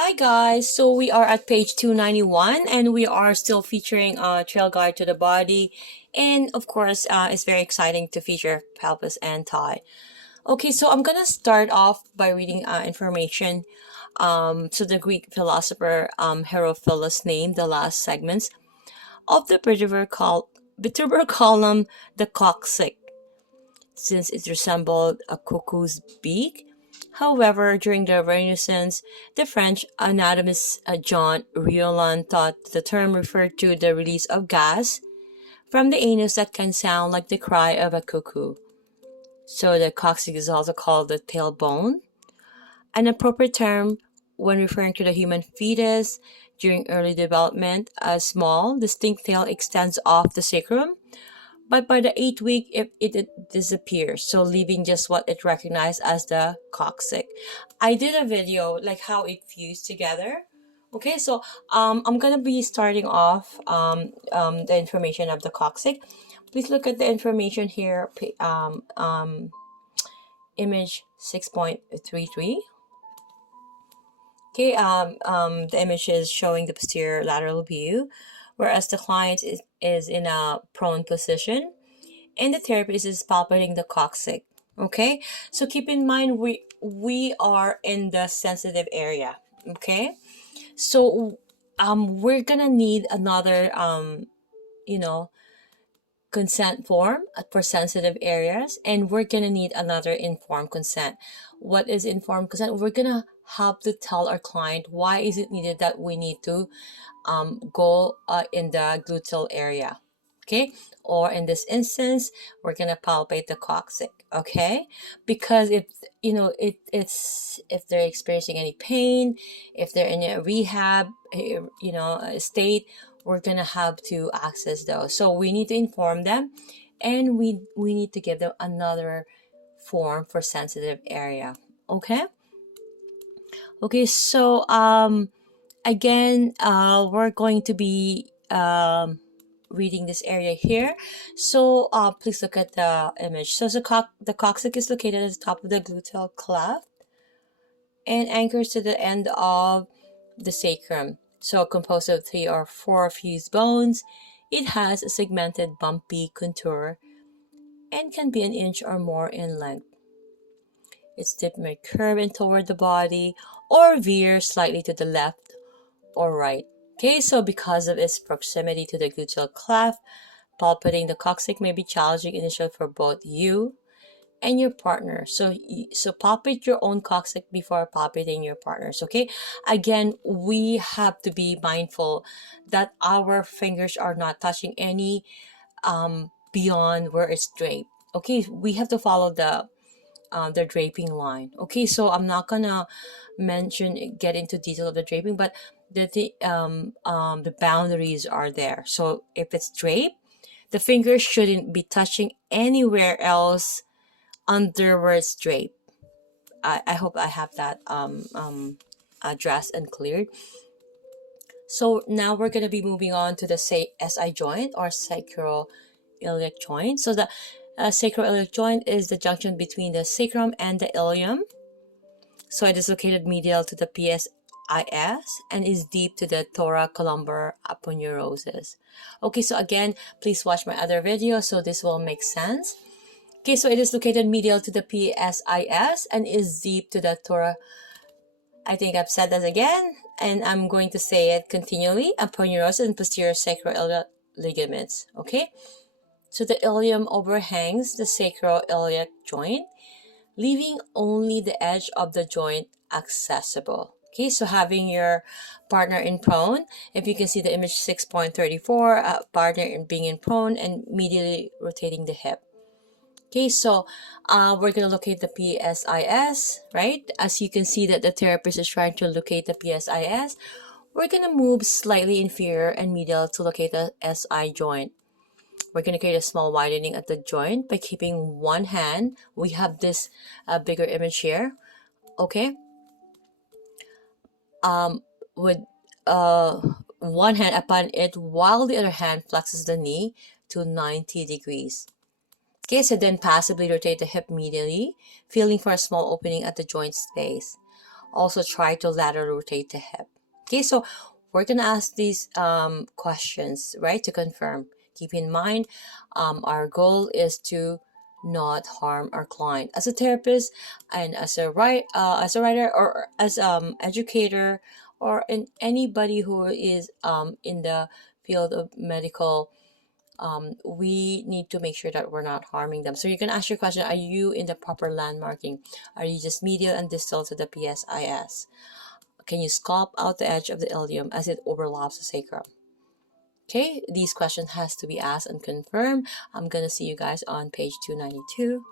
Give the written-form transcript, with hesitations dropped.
Hi guys, so we are at page 291 and we are still featuring a trail guide to the body, and of course it's very exciting to feature pelvis and thigh. Okay, so I'm gonna start off by reading information. So the Greek philosopher Herophilus named the last segments of the vertebral column the coccyx, since it resembled a cuckoo's beak. However, during the Renaissance, the French anatomist Jean Riolan thought the term referred to the release of gas from the anus that can sound like the cry of a cuckoo. So the coccyx is also called the tailbone, an appropriate term when referring to the human fetus during early development. A small, distinct tail extends off the sacrum, but by the 8th week, it disappears, so leaving just what it recognized as the coccyx. I did a video like how it fused together. Okay, so I'm gonna be starting off the information of the coccyx. Please look at the information here, image 6.33. Okay, the image is showing the posterior lateral view, whereas the client is in a prone position, and the therapist is palpating the coccyx. Okay, so keep in mind we are in the sensitive area. Okay, so we're gonna need another consent form for sensitive areas, and we're gonna need another informed consent. What is informed consent? We're gonna have to tell our client why is it needed that we need to go in the gluteal area. Okay, or in this instance we're gonna palpate the coccyx. Okay, because if it's if they're experiencing any pain, if they're in a rehab state, we're gonna have to access those. So we need to inform them, and we need to give them another form for sensitive area. Okay, so again, we're going to be reading this area here. So please look at the image. So the coccyx is located at the top of the gluteal cleft and anchors to the end of the sacrum. So composed of 3 or 4 fused bones, it has a segmented bumpy contour and can be an inch or more in length. Its tip may curve in toward the body or veer slightly to the left or right. Okay, so because of its proximity to the gluteal cleft, palpating the coccyx may be challenging initially for both you and your partner. So palpate your own coccyx before palpating your partner's. Okay, again, we have to be mindful that our fingers are not touching any beyond where it's draped. Okay, we have to follow the draping line. Okay, so I'm not gonna get into detail of the draping, but the boundaries are there. So if it's draped, the fingers shouldn't be touching anywhere else under where it's draped. I hope I have that addressed and cleared. So now we're going to be moving on to the SI joint, or sacroiliac joint. So the sacroiliac joint is the junction between the sacrum and the ilium. So it is located medial to the PSIS and is deep to the thoracolumbar aponeurosis. Okay, so again, please watch my other video so this will make sense. Okay, so it is located medial to the PSIS and is deep to the I think I've said that again, and I'm going to say it continually. Aponeurosis and posterior sacroiliac ligaments. Okay, so the ilium overhangs the sacroiliac joint, leaving only the edge of the joint accessible. Okay, so having your partner in prone, if you can see the image 6.34, partner in being in prone and medially rotating the hip. Okay, so we're going to locate the PSIS, right? As you can see that the therapist is trying to locate the PSIS, we're going to move slightly inferior and medial to locate the SI joint. We're going to create a small widening at the joint by keeping one hand. We have this bigger image here, okay? With one hand upon it while the other hand flexes the knee to 90 degrees. Okay, so then passively rotate the hip medially, feeling for a small opening at the joint space. Also try to lateral rotate the hip. Okay, so we're gonna ask these questions, right, to confirm. Keep in mind, our goal is to not harm our client. As a therapist and as a writer, or as educator, or in anybody who is in the field of medical, we need to make sure that we're not harming them. So you can ask your question, are you in the proper landmarking? Are you just medial and distal to the PSIS? Can you sculpt out the edge of the ilium as it overlaps the sacrum? Okay, these questions has to be asked and confirmed. I'm gonna see you guys on page 292.